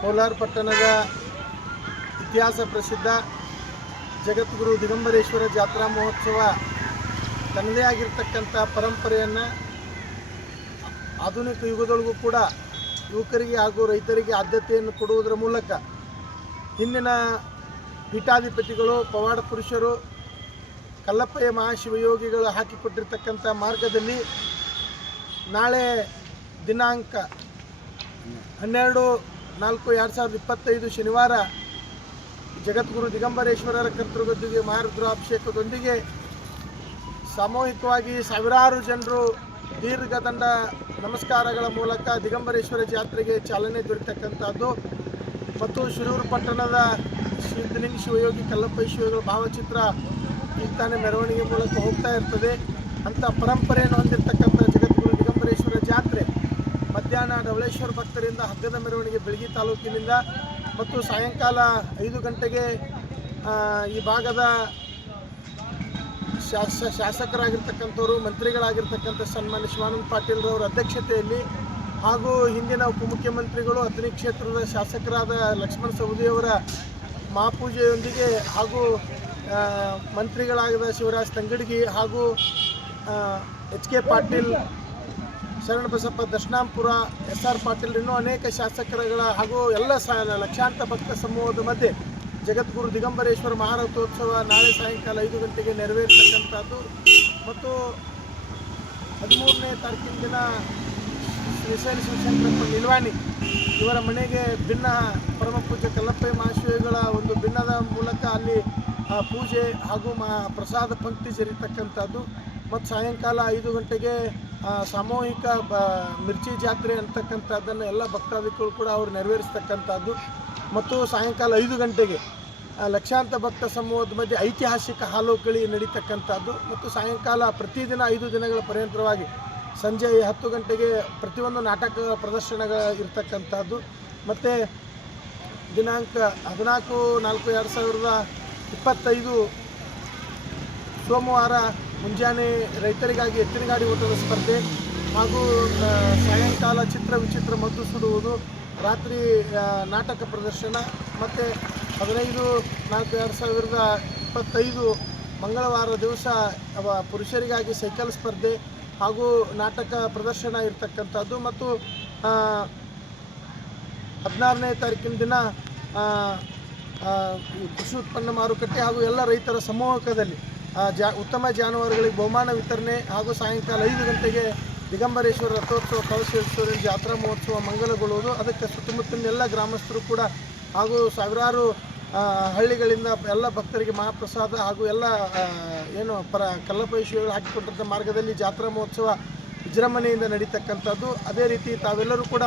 ಕೋಲಾರ ಪಟ್ಟಣದ ಇತಿಹಾಸ ಪ್ರಸಿದ್ಧ ಜಗದ್ಗುರು ದಿಗಂಬರೇಶ್ವರ ಜಾತ್ರಾ ಮಹೋತ್ಸವ ತನ್ನದೇ ಆಗಿರ್ತಕ್ಕಂಥ ಪರಂಪರೆಯನ್ನು ಆಧುನಿಕ ಯುಗದೊಳಗೂ ಕೂಡ ಯುವಕರಿಗೆ ಹಾಗೂ ರೈತರಿಗೆ ಆದ್ಯತೆಯನ್ನು ಕೊಡುವುದರ ಮೂಲಕ ಹಿಂದಿನ ಪೀಠಾಧಿಪತಿಗಳು, ಪವಾಡ ಪುರುಷರು, ಕಲ್ಲಪ್ಪಯ್ಯ ಮಹಾಶಿವಯೋಗಿಗಳು ಹಾಕಿಕೊಟ್ಟಿರ್ತಕ್ಕಂಥ ಮಾರ್ಗದಲ್ಲಿ ನಾಳೆ ದಿನಾಂಕ ಹನ್ನೆರಡು, ನಾಲ್ಕು, ಎರಡು ಸಾವಿರದ ಇಪ್ಪತ್ತೈದು ಶನಿವಾರ ಜಗದ್ಗುರು ದಿಗಂಬರೇಶ್ವರರ ಕರ್ತೃಗದ್ದಿಗೆ ಮಹಾರುದ್ರಾಭಿಷೇಕದೊಂದಿಗೆ ಸಾಮೂಹಿಕವಾಗಿ ಸಾವಿರಾರು ಜನರು ದೀರ್ಘದಂಡ ನಮಸ್ಕಾರಗಳ ಮೂಲಕ ದಿಗಂಬರೇಶ್ವರ ಜಾತ್ರೆಗೆ ಚಾಲನೆ ದೊರೆತಕ್ಕಂಥದ್ದು. ಮತ್ತು ಶಿರೂರು ಪಟ್ಟಣದ ಸಿದ್ಧಲಿಂಗ ಶಿವಯೋಗಿ ಕಲ್ಲಪ್ಪ ಶಿವಯೋಗಿಗಳ ಭಾವಚಿತ್ರ ತಾನೇ ಮೆರವಣಿಗೆ ಮೂಲಕ ಹೋಗ್ತಾ ಇರ್ತದೆ. ಅಂಥ ಪರಂಪರೆಯನ್ನು ಹೊಂದಿರತಕ್ಕಂಥ ಜಗದ್ಗುರು ದಿಗಂಬರೇಶ್ವರ ಜಾತ್ರೆ ಮಧ್ಯಾಹ್ನ ಡವಳೇಶ್ವರ ಭಕ್ತರಿಂದ ಹಗ್ಗದ ಮೆರವಣಿಗೆ ಬೆಳಗಿ ತಾಲೂಕಿನಿಂದ. ಮತ್ತು ಸಾಯಂಕಾಲ ಐದು ಗಂಟೆಗೆ ಈ ಭಾಗದ ಶಾಸ, ಶಾಸಕರಾಗಿರ್ತಕ್ಕಂಥವರು, ಮಂತ್ರಿಗಳಾಗಿರ್ತಕ್ಕಂಥ ಸನ್ಮಾನ್ಯ ಶಿವಾನಂದ ಪಾಟೀಲ್ರವರ ಅಧ್ಯಕ್ಷತೆಯಲ್ಲಿ ಹಾಗೂ ಹಿಂದಿನ ಉಪಮುಖ್ಯಮಂತ್ರಿಗಳು ಅಥಣಿ ಕ್ಷೇತ್ರದ ಶಾಸಕರಾದ ಲಕ್ಷ್ಮಣ ಸವದಿಯವರ ಮಹಾಪೂಜೆಯೊಂದಿಗೆ ಹಾಗೂ ಮಂತ್ರಿಗಳಾದ ಶಿವರಾಜ್ ತಂಗಡಗಿ ಹಾಗೂ H K Patil, Sharanabasappa Darshanapur, S R Patil ಇನ್ನೂ ಅನೇಕ ಶಾಸಕರುಗಳ ಹಾಗೂ ಎಲ್ಲ ಸ, ಲಕ್ಷಾಂತರ ಭಕ್ತ ಸಮೂಹದ ಮಧ್ಯೆ ಜಗದ್ಗುರು ದಿಗಂಬರೇಶ್ವರ ಮಹಾರಥೋತ್ಸವ ನಾಳೆ ಸಾಯಂಕಾಲ ಐದು ಗಂಟೆಗೆ ನೆರವೇರ್ತಕ್ಕಂಥದ್ದು. ಮತ್ತು ಹದಿಮೂರನೇ ತಾರೀಕಿನ ದಿನ ಶ್ರೀಶೈಲ ಶಿವಶಂಕರಪ್ಪ ನಿಲ್ವಾಣಿ ಇವರ ಮನೆಗೆ ಭಿನ್ನ ಪರಮ ಪೂಜ್ಯ ಕಲ್ಲಪ್ಪಯ್ಯ ಮಹಾಶಿವಗಳ ಒಂದು ಭಿನ್ನದ ಮೂಲಕ ಅಲ್ಲಿ ಪೂಜೆ ಹಾಗೂ ಮಾ, ಪ್ರಸಾದ ಪಂಕ್ತಿ ಜರಿತಕ್ಕಂಥದ್ದು. ಮತ್ತು ಸಾಯಂಕಾಲ ಐದು ಗಂಟೆಗೆ ಸಾಮೂಹಿಕ, ಬ, ಮಿರ್ಚಿ ಜಾತ್ರೆ ಅಂತಕ್ಕಂಥದ್ದನ್ನು ಎಲ್ಲ ಭಕ್ತಾದಿಗಳು ಕೂಡ ಅವರು ನೆರವೇರಿಸ್ತಕ್ಕಂಥದ್ದು. ಮತ್ತು ಸಾಯಂಕಾಲ ಐದು ಗಂಟೆಗೆ ಲಕ್ಷಾಂತರ ಭಕ್ತ ಸಮೂಹದ ಮಧ್ಯೆ ಐತಿಹಾಸಿಕ ಹಾಲೋಕಳಿ ನಡೀತಕ್ಕಂಥದ್ದು ಮತ್ತು ಸಾಯಂಕಾಲ ಪ್ರತಿದಿನ ಐದು ದಿನಗಳ ಪರ್ಯಂತರವಾಗಿ ಸಂಜೆ ಹತ್ತು ಗಂಟೆಗೆ ಪ್ರತಿಯೊಂದು ನಾಟಕ ಪ್ರದರ್ಶನಗಳ ಇರ್ತಕ್ಕಂಥದ್ದು. ಮತ್ತು ದಿನಾಂಕ ಹದಿನಾಲ್ಕು, ನಾಲ್ಕು, ಎರಡು ಸಾವಿರದ ಇಪ್ಪತ್ತೈದು ಸೋಮವಾರ ಮುಂಜಾನೆ ರೈತರಿಗಾಗಿ ಎತ್ತಿನ ಗಾಡಿ ಓಟದ ಸ್ಪರ್ಧೆ ಹಾಗೂ ಸಾಯಂಕಾಲ ಚಿತ್ರ ವಿಚಿತ್ರ ಮದ್ದು ಸುಡುವುದು, ರಾತ್ರಿ ನಾಟಕ ಪ್ರದರ್ಶನ, ಮತ್ತು ಹದಿನೈದು, ನಾಲ್ಕು, ಎರಡು ಸಾವಿರದ ಇಪ್ಪತ್ತೈದು ಮಂಗಳವಾರ ದಿವಸ ಪುರುಷರಿಗಾಗಿ ಸೈಕಲ್ ಸ್ಪರ್ಧೆ ಹಾಗೂ ನಾಟಕ ಪ್ರದರ್ಶನ ಇರತಕ್ಕಂಥದ್ದು ಮತ್ತು ಹದಿನಾರನೇ ತಾರೀಕಿನ ದಿನ ಕೃಷಿ ಉತ್ಪನ್ನ ಮಾರುಕಟ್ಟೆ ಹಾಗೂ ಎಲ್ಲ ರೈತರ ಸಮೂಹಕದಲ್ಲಿ ಜಾ, ಉತ್ತಮ ಜಾನುವಾರುಗಳಿಗೆ ಬಹುಮಾನ ವಿತರಣೆ ಹಾಗೂ ಸಾಯಂಕಾಲ ಐದು ಗಂಟೆಗೆ ದಿಗಂಬರೇಶ್ವರ ರಥೋತ್ಸವ, ಕಳಸೇಶ್ವರ ಜಾತ್ರಾ ಮಹೋತ್ಸವ ಮಂಗಲಗೊಳ್ಳುವುದು ಅದಕ್ಕೆ ಸುತ್ತಮುತ್ತಲಿನ ಎಲ್ಲ ಗ್ರಾಮಸ್ಥರು ಕೂಡ ಹಾಗೂ ಸಾವಿರಾರು ಹಳ್ಳಿಗಳಿಂದ ಎಲ್ಲ ಭಕ್ತರಿಗೆ ಮಹಾಪ್ರಸಾದ ಹಾಗೂ ಎಲ್ಲ ಏನು ಪರ ಕಲ್ಲಪ್ಪ ಶಿವಗಳು ಹಾಕಿಕೊಟ್ಟಂಥ ಮಾರ್ಗದಲ್ಲಿ ಜಾತ್ರಾ ಮಹೋತ್ಸವ ವಿಜೃಂಭಣೆಯಿಂದ ನಡೀತಕ್ಕಂಥದ್ದು. ಅದೇ ರೀತಿ ತಾವೆಲ್ಲರೂ ಕೂಡ